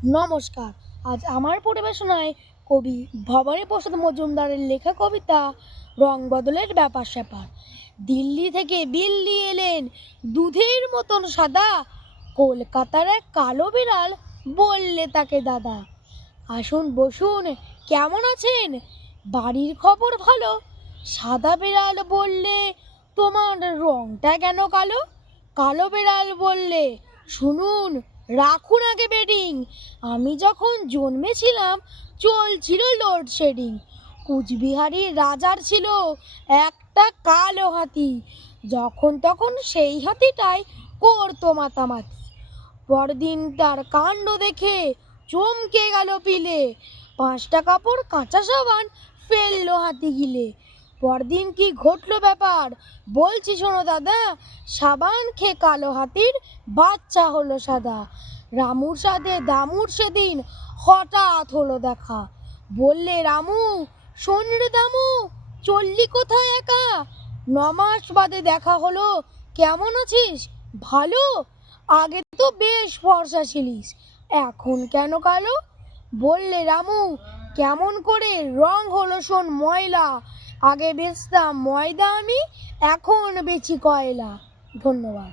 নমস্কার। আজ আমার পরিবেশনায় কবি ভবানীপ্রসাদ মজুমদারের লেখা কবিতা রং বদলের ব্যাপার স্যাপার। দিল্লি থেকে বিল্লি এলেন দুধের মতন সাদা, কলকাতার এক কালো বিড়াল বললে তাকে দাদা। আসুন বসুন, কেমন আছেন? বাড়ির খবর ভালো? সাদা বিড়াল বললে, তোমার রংটা কেন কালো? কালো বিড়াল বললে, শুনুন, রাখুন আগে বেডিং। আমি যখন জন্মেছিলাম চলছিল লোডশেডিং। কুচবিহারের রাজার ছিল একটা কালো হাতি, যখন তখন সেই হাতিটাই করতো মাতামাতি। পরদিন তার কাণ্ড দেখে চমকে গেল পিলে, 5টা কাপড় কাঁচা সাবান ফেললো হাতি গিলে। পরদিন কি ঘটলো ব্যাপার বলছি শোনো দাদা, সাবান খেয়ে কালো হাতির বাচ্চা হলো সাদা। রামুর সাথে দামুর সেদিন হঠাৎ হলো দেখা, বললে রামু, শোন রে দামু, চললি কোথায় একা? 9 মাস বাদে দেখা হলো, কেমন আছিস? ভালো? আগে তো বেশ ফর্সা ছিলিস, এখন কেন কালো? বললে রামু, কেমন করে রং হলো শোন ময়লা, আগে বেচতাম ময়দা আমি, এখন বেচি কয়লা। ধন্যবাদ।